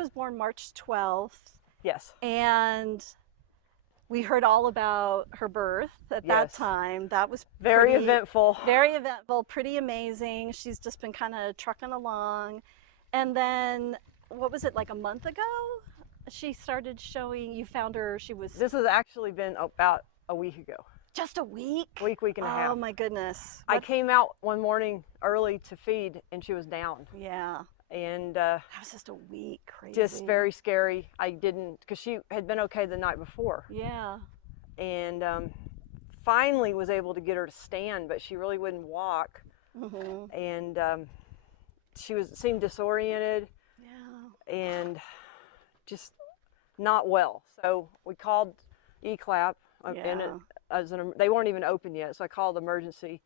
was born March 12th, Yes. and we heard all about her birth at that Yes. time. That was Very pretty, eventful. very eventful, pretty amazing. She's just been kind of trucking along. And then, what was it, like a month ago? She started showing, you found her, she was This has actually been about a week ago. just a week? Week and a half. Oh my goodness. I came out one morning early to feed and she was down. Yeah. And That was just a week. Crazy. just very scary. I didn't, because she had been okay the night before. Yeah. And finally was able to get her to stand, but she really wouldn't walk. Mm-hmm. And she seemed disoriented. Yeah. And just not well. So we called ECLAP, and they weren't even open yet, so I called emergency,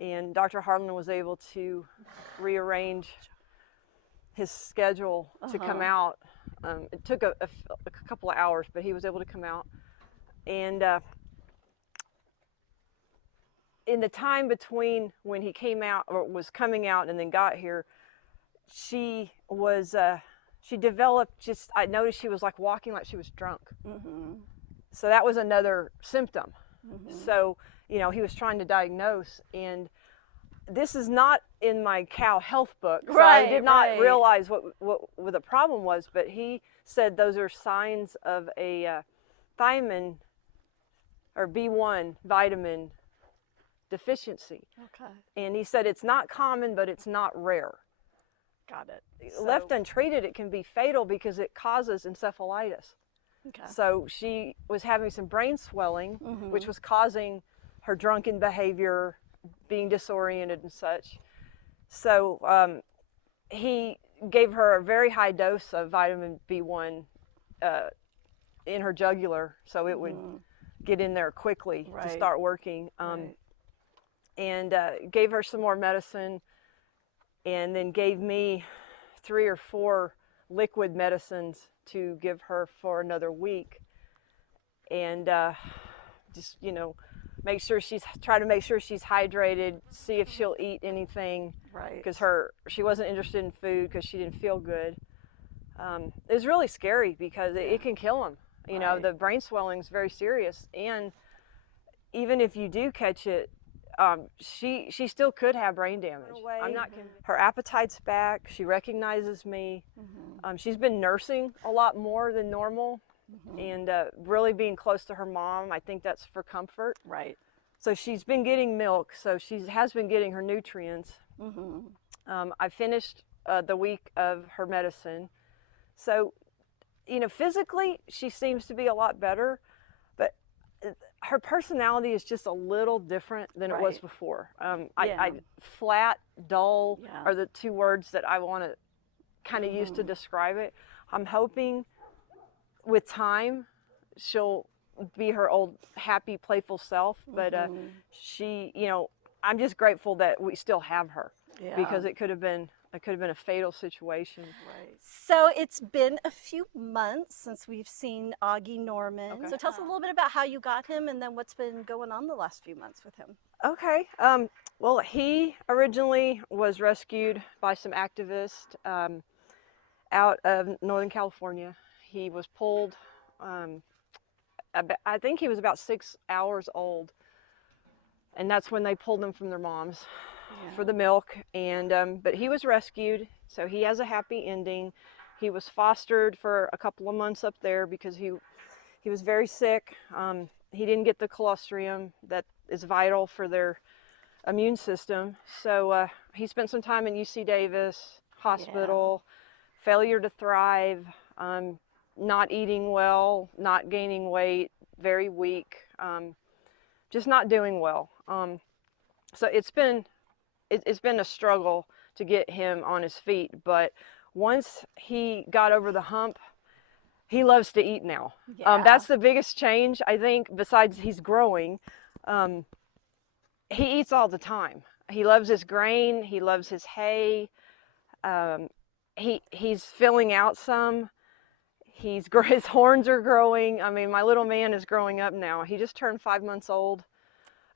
and Dr. Harlan was able to rearrange his schedule to come out. It took a couple of hours, but he was able to come out. And in the time between when he came out, or was coming out, and then got here, she developed I noticed she was like walking like she was drunk. Mm-hmm. So that was another symptom. Mm-hmm. So, he was trying to diagnose, and this is not in my cow health book, so I did not realize what the problem was, but he said those are signs of a thiamine or B1 vitamin deficiency. Okay. And he said it's not common, but it's not rare. Got it. Left untreated, it can be fatal because it causes encephalitis. Okay. So she was having some brain swelling, which was causing her drunken behavior, being disoriented and such. So he gave her a very high dose of vitamin B1 in her jugular, so it would get in there quickly to start working. And gave her some more medicine, and then gave me 3 or 4 liquid medicines to give her for another week. And just, try to make sure she's hydrated, see if she'll eat anything. Right. Because she wasn't interested in food because she didn't feel good. It was really scary because it can kill them. The brain swelling is very serious. And even if you do catch it, she still could have brain damage. I'm not convinced. Her appetite's back. She recognizes me. She's been nursing a lot more than normal, and really being close to her mom. I think that's for comfort. Right. So she's been getting milk. So she has been getting her nutrients. I finished the week of her medicine. So, physically she seems to be a lot better, but her personality is just a little different than it was before. Flat, dull are the 2 words that I want to kind of use to describe it. I'm hoping with time she'll be her old happy, playful self, but I'm just grateful that we still have her, because it could have been a fatal situation. Right. So it's been a few months since we've seen Augie Norman. Okay. So tell us a little bit about how you got him, and then what's been going on the last few months with him. Okay. Well, he originally was rescued by some activists out of Northern California. He was pulled, I think he was about 6 hours old, and that's when they pulled him from their moms for the milk. And but he was rescued, so he has a happy ending. He was fostered for a couple of months up there because he was very sick. He didn't get the colostrum that is vital for their immune system. So he spent some time in UC Davis hospital, failure to thrive, not eating well, not gaining weight, very weak, just not doing well. So it's been a struggle to get him on his feet, but once he got over the hump, he loves to eat now. That's the biggest change, I think, besides he's growing. He eats all the time. He loves his grain, he loves his hay. He's filling out some. His horns are growing. I mean, my little man is growing up now. He just turned 5 months old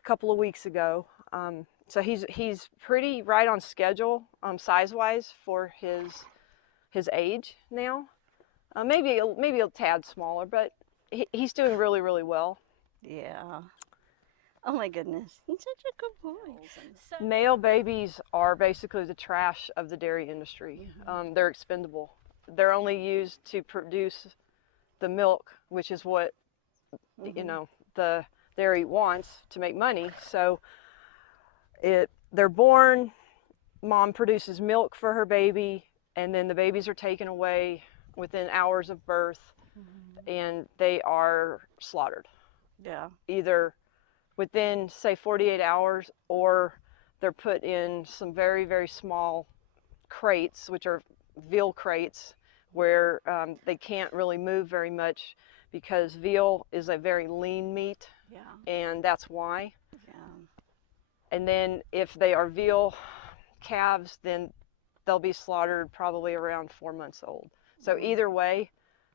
a couple of weeks ago. So he's pretty right on schedule, size-wise, for his age now. maybe a tad smaller, but he's doing really, really well. Yeah. Oh my goodness. He's such a good boy. So, Male babies are basically the trash of the dairy industry. They're expendable. They're only used to produce the milk, which is what you know the dairy wants to make money. So they're born, mom produces milk for her baby, and then the babies are taken away within hours of birth, and they are slaughtered. yeah. Either within, say, 48 hours, or they're put in some very, very small crates, which are veal crates, where they can't really move very much because veal is a very lean meat, Yeah. and that's why. Yeah. And then if they are veal calves, then they'll be slaughtered probably around 4 months old. So either way,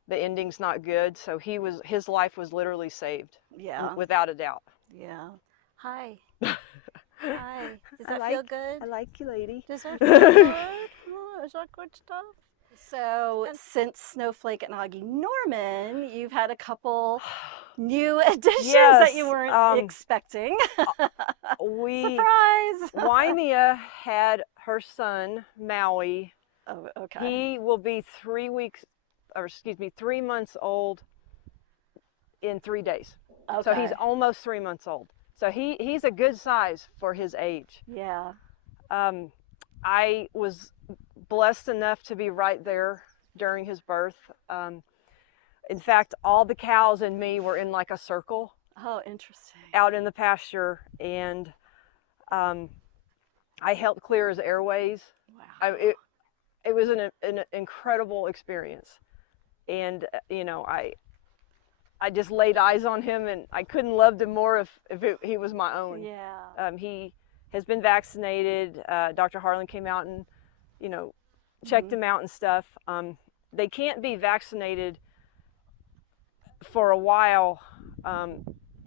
the ending's not good. So his life was literally saved, Yeah. without a doubt. Yeah. Hi. Hi. Does that feel good? I like you, lady. Does that feel good? Oh, is that good stuff? So, since Snowflake and Augie Norman, you've had a couple new additions that you Yes, weren't expecting. Surprise! Waimea had her son, Maui. Oh, okay. He will be 3 months old in 3 days. Okay. So he's almost 3 months old. So he's a good size for his age. Yeah. I was blessed enough to be right there during his birth. In fact, all the cows and me were in like a circle Oh, interesting. out in the pasture, and I helped clear his airways. Wow. It was an incredible experience, and I just laid eyes on him, and I couldn't love him more if he was my own. Yeah. He has been vaccinated. Dr. Harlan came out and checked him out and stuff. They can't be vaccinated for a while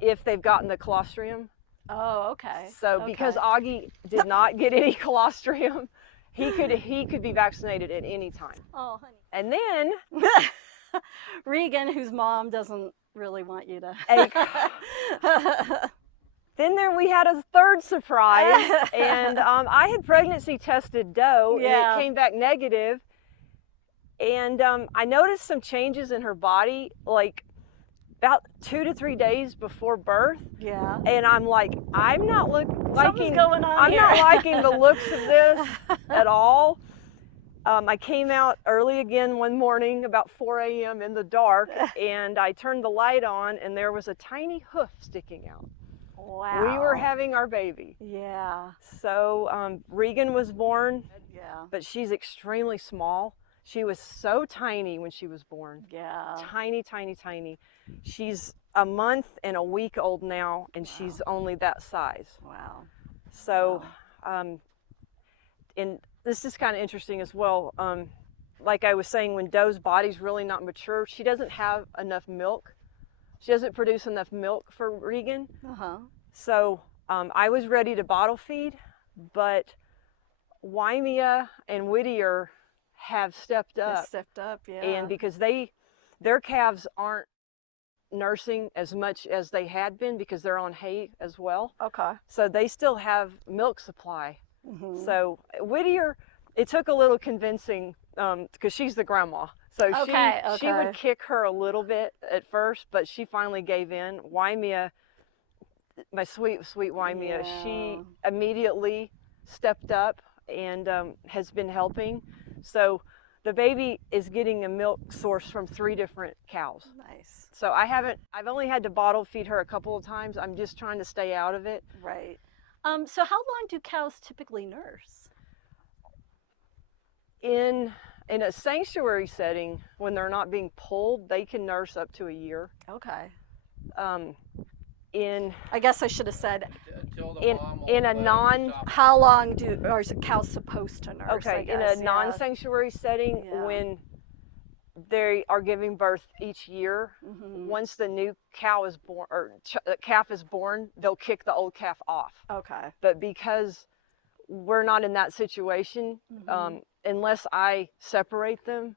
if they've gotten the colostrum. Oh, okay. So because Augie did not get any colostrum, he could be vaccinated at any time. Oh, honey. And then Regan, whose mom doesn't really want you to. Then we had a third surprise, and I had pregnancy tested Doe, and it came back negative. And I noticed some changes in her body, like about 2 to 3 days before birth. Yeah. And I'm like, I'm not liking going on I'm here. not liking the looks of this at all. I came out early again one morning about 4 a.m. in the dark, and I turned the light on, and there was a tiny hoof sticking out. Wow. We were having our baby. Yeah. So Regan was born. Yeah. But she's extremely small. She was so tiny when she was born. Yeah. Tiny, tiny, tiny. She's a month and a week old now, and she's only that size. Wow. So, and this is kind of interesting as well. Like I was saying, when Doe's body's really not mature, she doesn't have enough milk. She doesn't produce enough milk for Regan. So I was ready to bottle feed, but Waimea and Whittier have stepped up. They stepped up, yeah. And because their calves aren't nursing as much as they had been because they're on hay as well. Okay. So they still have milk supply. So Whittier, it took a little convincing because she's the grandma. So she would kick her a little bit at first, but she finally gave in. Waimea, my sweet, sweet Waimea, she immediately stepped up and has been helping. So the baby is getting a milk source from 3 different cows. Nice. So I've only had to bottle feed her a couple of times. I'm just trying to stay out of it. Right. So how long do cows typically nurse? In a sanctuary setting, when they're not being pulled, they can nurse up to a year. Okay. I guess I should have said in a non. How long are cows supposed to nurse? Okay, in a non-sanctuary setting, when they are giving birth each year, once the new cow is born or calf is born, they'll kick the old calf off. Okay. But because we're not in that situation, unless I separate them,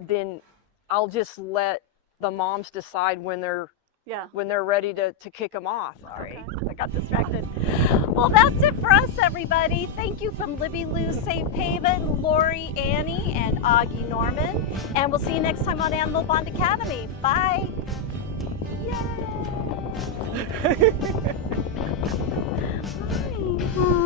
then I'll just let the moms decide when they're Yeah. ready to kick them off. Sorry, Okay. I got distracted. Well, that's it for us, everybody. Thank you from Libby Lou St. Paven, Lori Annie, and Augie Norman. And we'll see you next time on Animal Bond Academy. Bye. Yay. Hi.